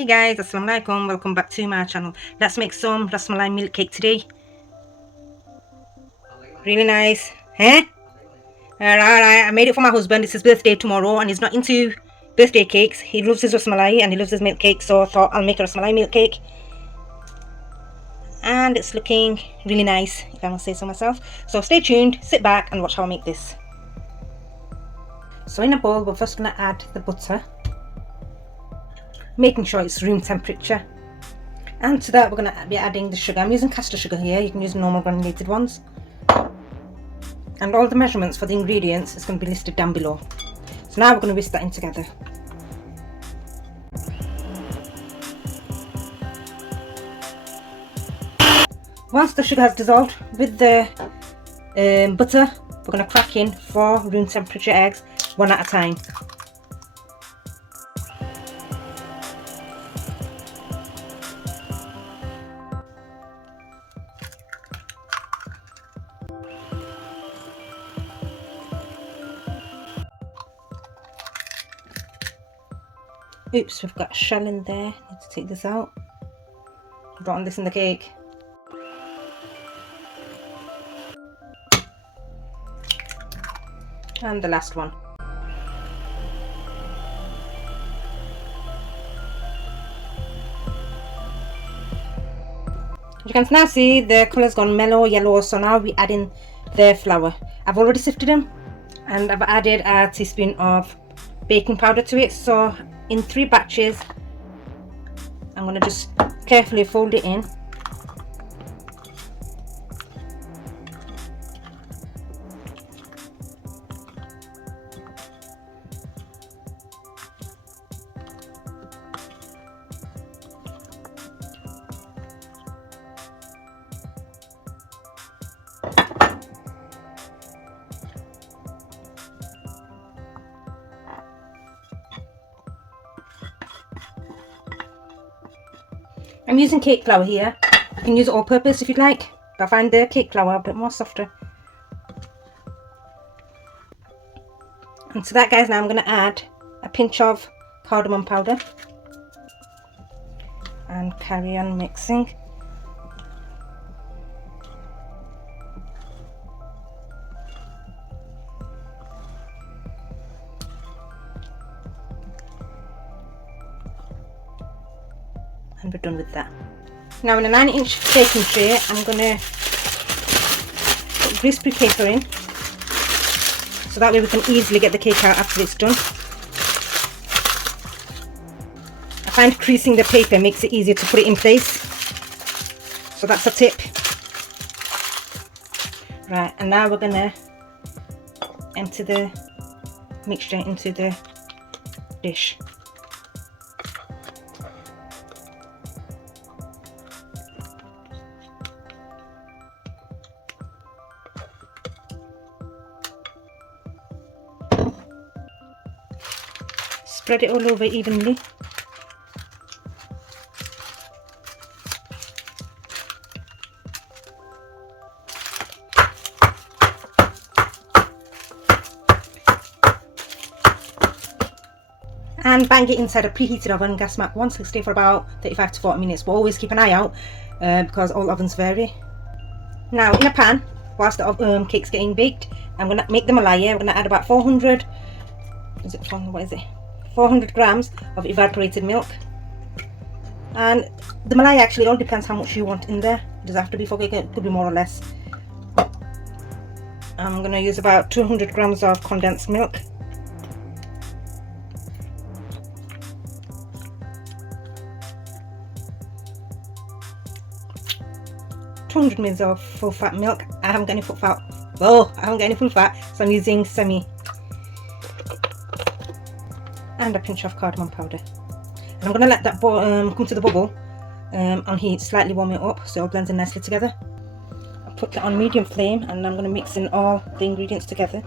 Hey guys, assalamu alaikum, welcome back to my channel. Let's make some rasmalai milk cake today. Really nice, eh? Alright, I made it for my husband. It's his birthday tomorrow and he's not into birthday cakes. He loves his rasmalai and he loves his milk cake, so I thought I'll make a rasmalai milk cake. And it's looking really nice, if I must say so myself. So stay tuned, sit back and watch how I make this. So in a bowl, we're first going to add the butter, making sure it's room temperature. And to that we're going to be adding the sugar. I'm using caster sugar here, you can use normal granulated ones. And all the measurements for the ingredients is going to be listed down below. So now we're going to whisk that in together. Once the sugar has dissolved with the butter, we're going to crack in 4 room temperature eggs, one at a time. Oops, we've got a shell in there. Need to take this out. I don't want this in the cake. And the last one. You can now see the colour's gone mellow yellow, so now we add in the flour. I've already sifted them and I've added a teaspoon of baking powder to it. So in 3 batches, I'm going to just carefully fold it in. I'm using cake flour here. You can use it all purpose if you'd like, but I find the cake flour a bit more softer. And to that, guys, now I'm going to add a pinch of cardamom powder and carry on mixing. And we're done with that. Now in a 9-inch baking tray, I'm going to put greased paper in, so that way we can easily get the cake out after it's done. I find creasing the paper makes it easier to put it in place, so that's a tip. Right, and now we're going to empty the mixture into the dish. Spread it all over evenly. And bang it inside a preheated oven, gas mark 160 for about 35 to 40 minutes. But always keep an eye out because all ovens vary. Now in a pan, whilst the cake's getting baked, I'm going to make the malai. We're going to add about 400 grams of evaporated milk. And the malai actually all depends how much you want in there. It doesn't have to be for cake, it could be more or less. I'm going to use about 200 grams of condensed milk. $200 ml of full fat milk. I haven't got any full fat. Oh, I haven't got any full fat, so I'm using semi. And a pinch of cardamom powder. And I'm going to let that come to the bubble on heat, slightly warm it up so it all blends in nicely together. I'll put that on medium flame and I'm going to mix in all the ingredients together,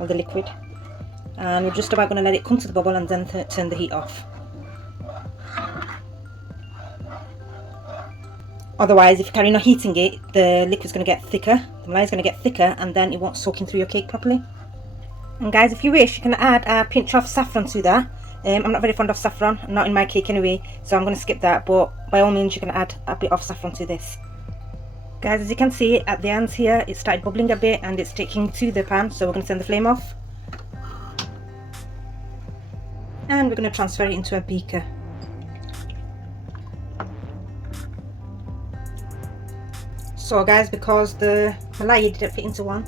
all the liquid. And we're just about going to let it come to the bubble and then turn the heat off. Otherwise, if you carry on heating it, the liquid's going to get thicker, the malai is going to get thicker, and then it won't soak in through your cake properly. And guys, if you wish, you can add a pinch of saffron to that. I'm not very fond of saffron, not in my cake anyway, so I'm going to skip that, but by all means you can add a bit of saffron to this. Guys, as you can see at the ends here, it started bubbling a bit and it's sticking to the pan, so we're going to turn the flame off. And we're going to transfer it into a beaker. So guys, because the malai didn't fit into one,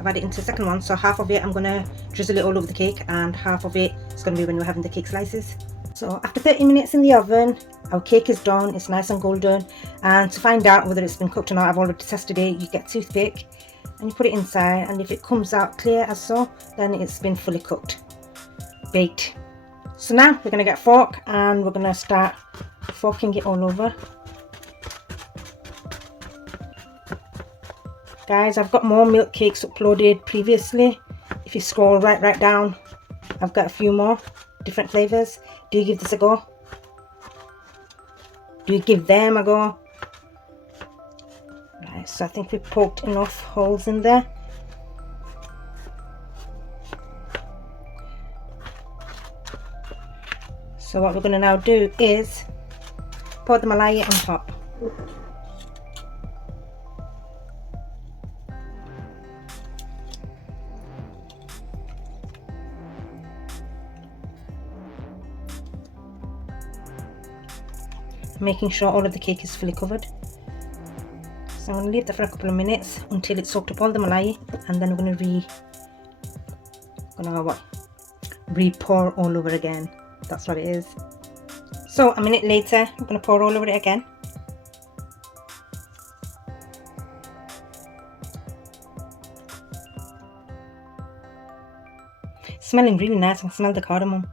I've added it into the second one, so half of it I'm going to drizzle it all over the cake and half of it is going to be when we're having the cake slices. So after 30 minutes in the oven, our cake is done, it's nice and golden, and to find out whether it's been cooked or not, I've already tested it. You get a toothpick and you put it inside, and if it comes out clear as so, then it's been fully cooked, baked. So now we're going to get a fork and we're going to start forking it all over. Guys, I've got more milk cakes uploaded previously. If you scroll right down, I've got a few more different flavours. Do you give this a go? Do you give them a go? Right, so I think we poked enough holes in there. So what we're going to now do is pour the malai on top. Making sure all of the cake is fully covered. So I'm going to leave that for a couple of minutes until it's soaked up all the malai, and then we're going to re-pour all over again. That's what it is. So a minute later, we're going to pour all over it again. It's smelling really nice. I can smell the cardamom.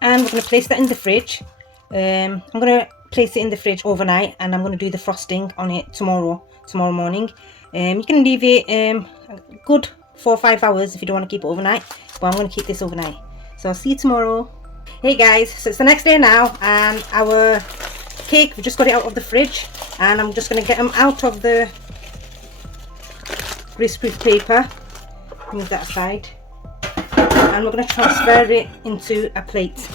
And we're going to place that in the fridge. I'm going to place it in the fridge overnight, and I'm going to do the frosting on it tomorrow morning. You can leave it a good 4 or 5 hours if you don't want to keep it overnight, but I'm going to keep this overnight. So I'll see you tomorrow. Hey guys, so it's the next day now, and our cake, we just got it out of the fridge, and I'm just going to get them out of the greaseproof paper. Move that aside. And we're going to transfer it into a plate.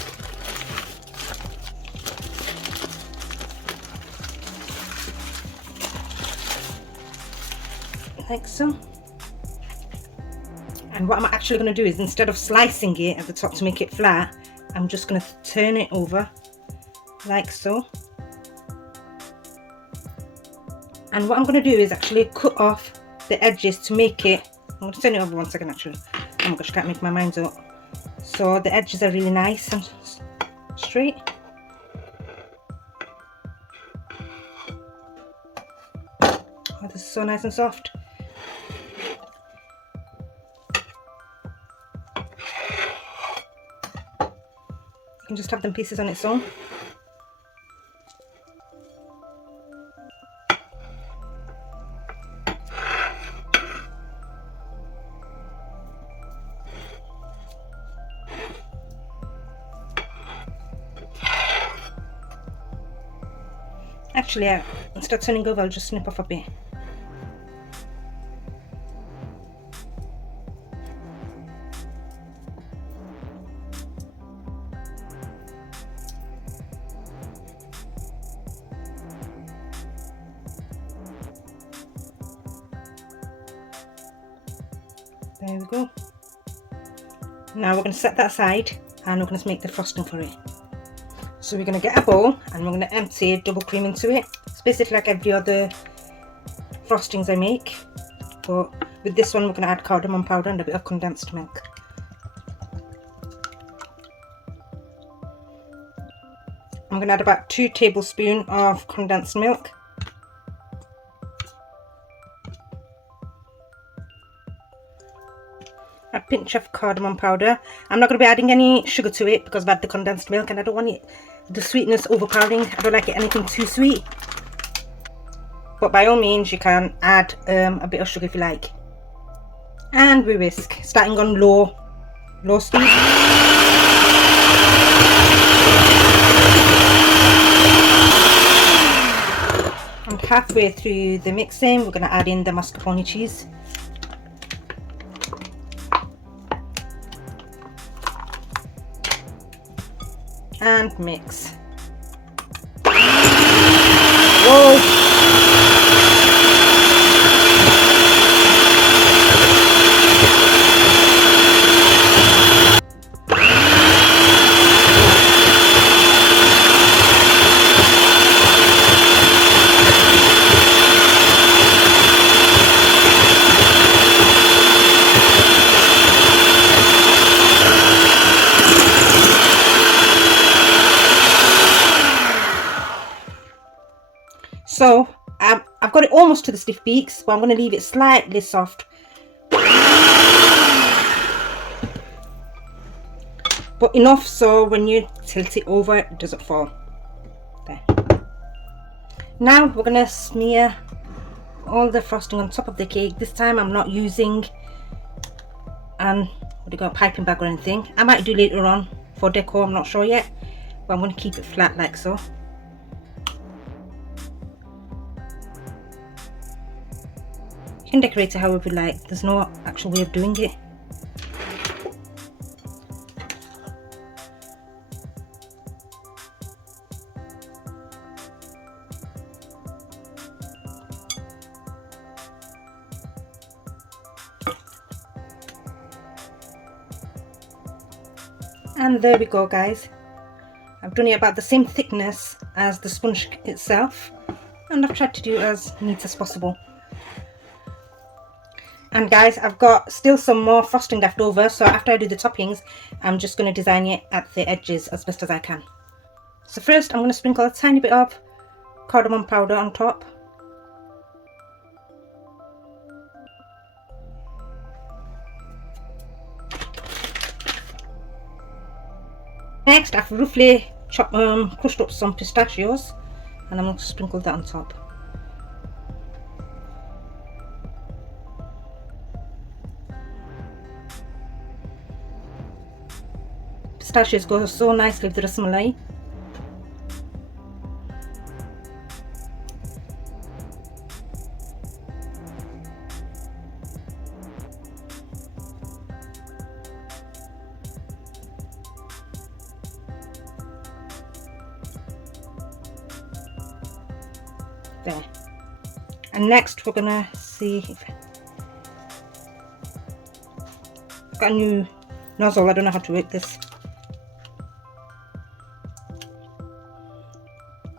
Like so. And what I'm actually going to do is, instead of slicing it at the top to make it flat, I'm just going to turn it over like so. And what I'm going to do is actually cut off the edges to make it, I'm going to turn it over 1 second actually. Oh my gosh, I can't make my mind up. So the edges are really nice and straight. Oh, this is so nice and soft. You can just have them pieces on its own. Actually, instead of turning over, I'll just snip off a bit. There we go. Now we're going to set that aside, and we're going to make the frosting for it. So we're going to get a bowl and we're going to empty double cream into it. It's basically like every other frostings I make, but with this one we're going to add cardamom powder and a bit of condensed milk. I'm going to add about 2 tablespoons of condensed milk. A pinch of cardamom powder. I'm not going to be adding any sugar to it because I've had the condensed milk and I don't want the sweetness overpowering. I don't like it anything too sweet. But by all means you can add a bit of sugar if you like. And we whisk, starting on low speed. And halfway through the mixing we're going to add in the mascarpone cheese. and mix. Whoa. So I've got it almost to the stiff peaks, but I'm going to leave it slightly soft. But enough so when you tilt it over, it doesn't fall. There. Now we're going to smear all the frosting on top of the cake. This time I'm not using piping bag or anything. I might do later on for deco, I'm not sure yet. But I'm going to keep it flat like so. You can decorate it however you like. There's no actual way of doing it. And there we go, guys. I've done it about the same thickness as the sponge itself, and I've tried to do it as neat as possible. And guys, I've got still some more frosting left over, so after I do the toppings, I'm just going to design it at the edges as best as I can. So first I'm going to sprinkle a tiny bit of cardamom powder on top. Next, I've roughly crushed up some pistachios, and I'm going to sprinkle that on top. Pistachios go so nicely with the rasmalai. There. And next we're gonna see if I've got a new nozzle. I don't know how to work this.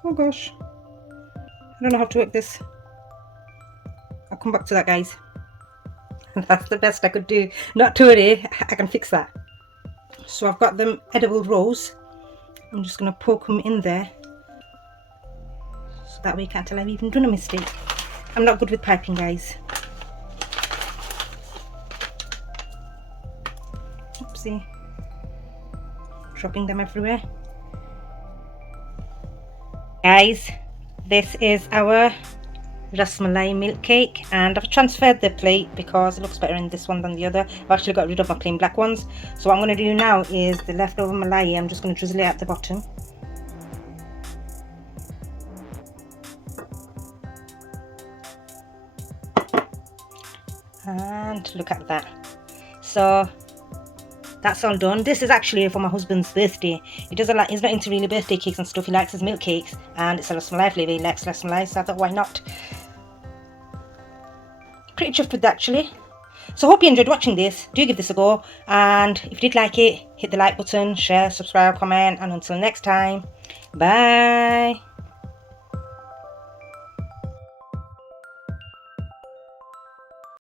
Oh gosh, I don't know how to work this. I'll come back to that, guys. That's the best I could do. Not to worry, I can fix that. So I've got them edible rolls. I'm just gonna poke them in there, so that way you can't tell I've even done a mistake. I'm not good with piping, guys. Oopsie. Dropping them everywhere. Guys, this is our rasmalai milk cake, and I've transferred the plate because it looks better in this one than the other. I've actually got rid of my plain black ones. So what I'm going to do now is the leftover malai, I'm just going to drizzle it at the bottom. And look at that. So that's all done. This is actually for my husband's birthday. He's not into really birthday cakes and stuff. He likes his milk cakes, and it's a rasmalai flavour. He likes rasmalai, so I thought, why not? Pretty chuffed with that, actually. So I hope you enjoyed watching this. Do give this a go, and if you did like it, hit the like button, share, subscribe, comment, and until next time, bye.